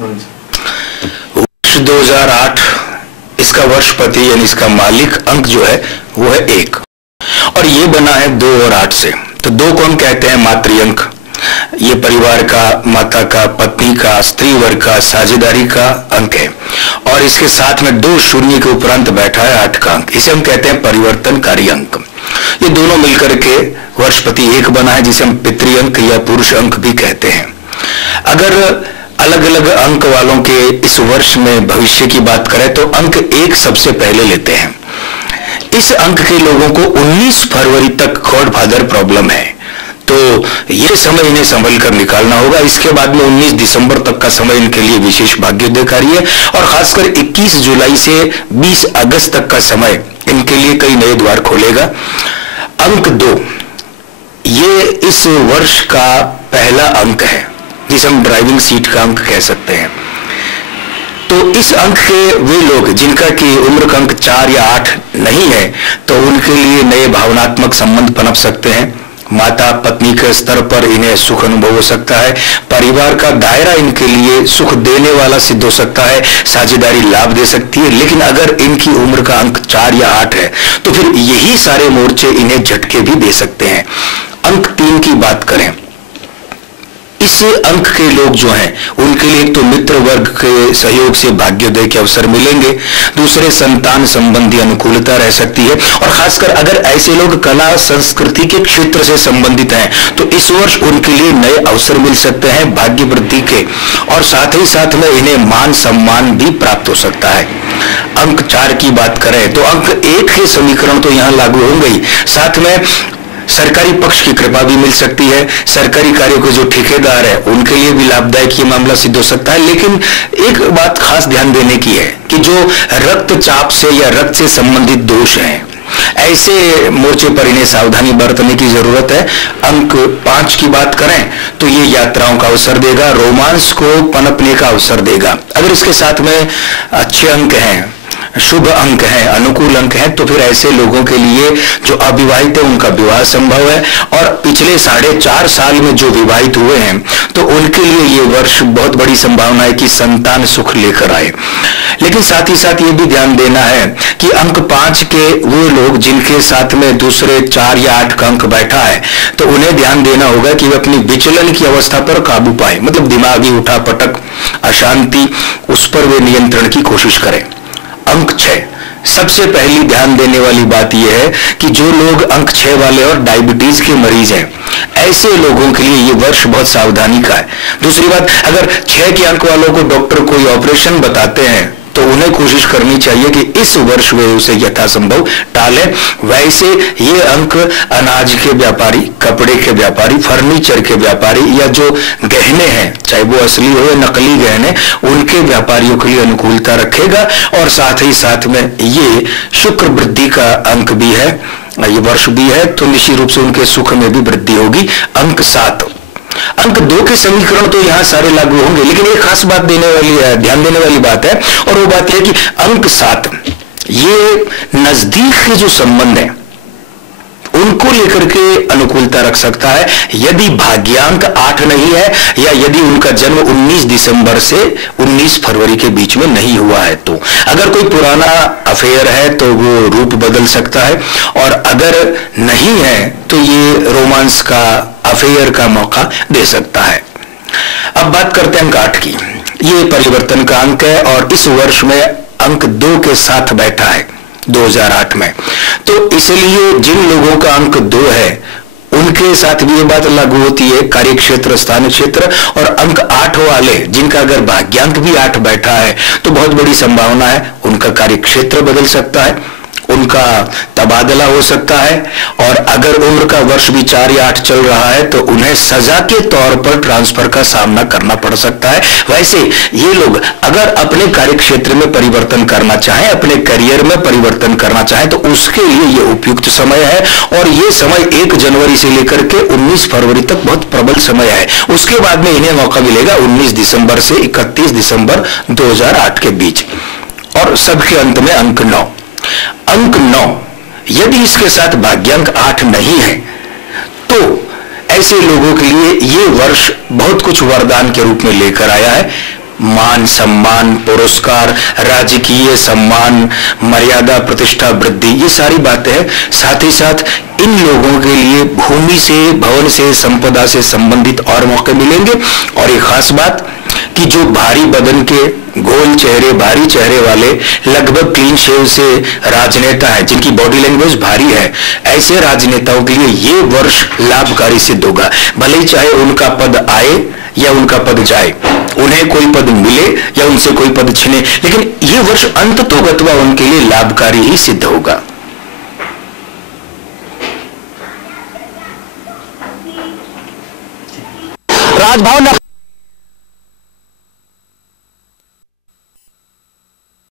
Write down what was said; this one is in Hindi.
वर्ष 2008 इसका वर्षपति यानी इसका मालिक अंक जो है वो है 1 और ये बना है 2 और 8 से। तो 2 को हम कहते हैं मातृअंक, ये परिवार का, माता का, पत्नी का, स्त्री वर्ग का, साझेदारी का अंक है। और इसके साथ में 2 शून्य के उपरांत बैठा है 8 का अंक, इसे हम कहते हैं परिवर्तनकारी अंक। ये दोनों मिलकर के वर्षपति 1 बना है, जिसे हम पितृअंक या पुरुष अंक भी कहते हैं। अगर अलग अलग अंक वालों के इस वर्ष में भविष्य की बात करें तो अंक 1 सबसे पहले लेते हैं। इस अंक के लोगों को 19 फरवरी तक गॉड फादर प्रॉब्लम है, तो ये समय इन्हें संभल कर निकालना होगा। इसके बाद में 19 दिसंबर तक का समय इनके लिए विशेष भाग्योदयकारी है और खासकर 21 जुलाई से 20 अगस्त तक का समय इनके लिए कई नए द्वार खोलेगा। अंक 2 ये इस वर्ष का पहला अंक है, जिसे हम ड्राइविंग सीट का अंक कह सकते हैं। तो इस अंक के वे लोग जिनका कि उम्र का अंक 4 या 8 नहीं है, तो उनके लिए नए भावनात्मक संबंध पनप सकते हैं। माता पत्नी के स्तर पर इन्हें सुख अनुभव हो सकता है। परिवार का दायरा इनके लिए सुख देने वाला सिद्ध हो सकता है, साझेदारी लाभ दे सकती है। लेकिन अगर इनकी उम्र का अंक 4 या 8 है तो फिर यही सारे मोर्चे इन्हें झटके भी दे सकते हैं। अंक 3 की बात करें, इस अंक के लोग जो हैं उनके लिए तो मित्र वर्ग के सहयोग से भाग्योदय के अवसर मिलेंगे, दूसरे संतान संबंधी अनुकूलता रह सकती है और खासकर अगर ऐसे लोग कला संस्कृति के क्षेत्र से संबंधित हैं तो इस वर्ष उनके लिए नए अवसर मिल सकते हैं भाग्य वृद्धि के, और साथ ही साथ में इन्हें मान सम्मान भी प्राप्त हो सकता है। अंक 4 की बात करें तो अंक 1 के समीकरण तो यहां लागू होंगे ही, साथ में सरकारी पक्ष की कृपा भी मिल सकती है। सरकारी कार्यों के जो ठेकेदार है उनके लिए भी लाभदायक ये मामला सिद्ध हो सकता है। लेकिन एक बात खास ध्यान देने की है कि जो रक्तचाप से या रक्त से संबंधित दोष हैं, ऐसे मोर्चे पर इन्हें सावधानी बरतने की जरूरत है। अंक 5 की बात करें तो ये यात्राओं का अवसर देगा, रोमांस को पनपने का अवसर देगा। अगर इसके साथ में अच्छे अंक हैं, शुभ अंक हैं, अनुकूल अंक हैं, तो फिर ऐसे लोगों के लिए जो अविवाहित है उनका विवाह संभव है। और पिछले 4.5 साल में जो विवाहित हुए हैं तो उनके लिए ये वर्ष बहुत बड़ी संभावना है कि संतान सुख लेकर आए। लेकिन साथ ही साथ ये भी ध्यान देना है कि अंक 5 के वो लोग जिनके साथ में दूसरे 4 या 8 का अंक बैठा है तो उन्हें ध्यान देना होगा कि वे अपनी विचलन की अवस्था पर काबू पाए, मतलब दिमागी उठापटक, अशांति, उस पर वे नियंत्रण की कोशिश करें। अंक 6 सबसे पहली ध्यान देने वाली बात यह है कि जो लोग अंक 6 वाले और डायबिटीज के मरीज हैं, ऐसे लोगों के लिए ये वर्ष बहुत सावधानी का है। दूसरी बात, अगर 6 के अंक वालों को डॉक्टर कोई ऑपरेशन बताते हैं तो उन्हें कोशिश करनी चाहिए कि इस वर्ष वे उसे यथासंभव टालें। वैसे ये अंक अनाज के व्यापारी, कपड़े के व्यापारी, फर्नीचर के व्यापारी या जो गहने हैं, चाहे वो असली हो या नकली गहने, उनके व्यापारियों के लिए अनुकूलता रखेगा। और साथ ही साथ में ये शुक्र वृद्धि का अंक भी है, ये वर्ष भी है, तो निश्चित रूप से उनके सुख में भी वृद्धि होगी। अंक 7 अंक 2 के समीकरण तो यहां सारे लागू होंगे, लेकिन एक खास बात ध्यान देने वाली बात है, और वो बात है कि अंक 7 ये नजदीक के जो संबंध है उनको लेकर के अनुकूलता रख सकता है। यदि भाग्यांक 8 नहीं है या यदि उनका जन्म 19 दिसंबर से 19 फरवरी के बीच में नहीं हुआ है, तो अगर कोई पुराना अफेयर है तो वो रूप बदल सकता है, और अगर नहीं है तो ये रोमांस का, अफेयर का मौका दे सकता है। अब बात करते हैं अंक 8 की। ये परिवर्तन का अंक है और इस वर्ष में अंक 2 के साथ बैठा है 2008 में, तो इसलिए जिन लोगों का अंक 2 है उनके साथ भी ये बात लागू होती है, कार्य क्षेत्र, स्थान क्षेत्र। और अंक 8 वाले जिनका अगर भाग्यांक भी 8 बैठा है तो बहुत बड़ी संभावना है उनका कार्य क्षेत्र बदल सकता है, उनका तबादला हो सकता है। और अगर उम्र का वर्ष भी 4 या 8 चल रहा है तो उन्हें सजा के तौर पर ट्रांसफर का सामना करना पड़ सकता है। वैसे ये लोग अगर अपने कार्य क्षेत्र में परिवर्तन करना चाहें, अपने करियर में परिवर्तन करना चाहें, तो उसके लिए ये उपयुक्त समय है। और ये समय 1 जनवरी से लेकर के 19 फरवरी तक बहुत प्रबल समय है। उसके बाद में इन्हें मौका मिलेगा 19 दिसंबर से 31 दिसंबर 2008 के बीच। और सबके अंत में अंक 9 अंक 9 यदि इसके साथ भाग्यांक 8 नहीं है तो ऐसे लोगों के लिए ये वर्ष बहुत कुछ वरदान के रूप में लेकर आया है। मान सम्मान, पुरस्कार, राजकीय सम्मान, मर्यादा, प्रतिष्ठा, वृद्धि, ये सारी बातें हैं। साथ ही साथ इन लोगों के लिए भूमि से, भवन से, संपदा से संबंधित और मौके मिलेंगे। और एक खास बात कि जो भारी बदन के, गोल चेहरे, भारी चेहरे वाले, लगभग क्लीन शेव से राजनेता हैं, जिनकी बॉडी लैंग्वेज भारी है, ऐसे राजनेताओं के लिए ये वर्ष लाभकारी सिद्ध होगा। भले ही चाहे उनका पद आए या उनका पद जाए, उन्हें कोई पद मिले या उनसे कोई पद छिने, लेकिन ये वर्ष अंततोगत्वा उनके लिए लाभकारी ही सिद्ध होगा। राजभवन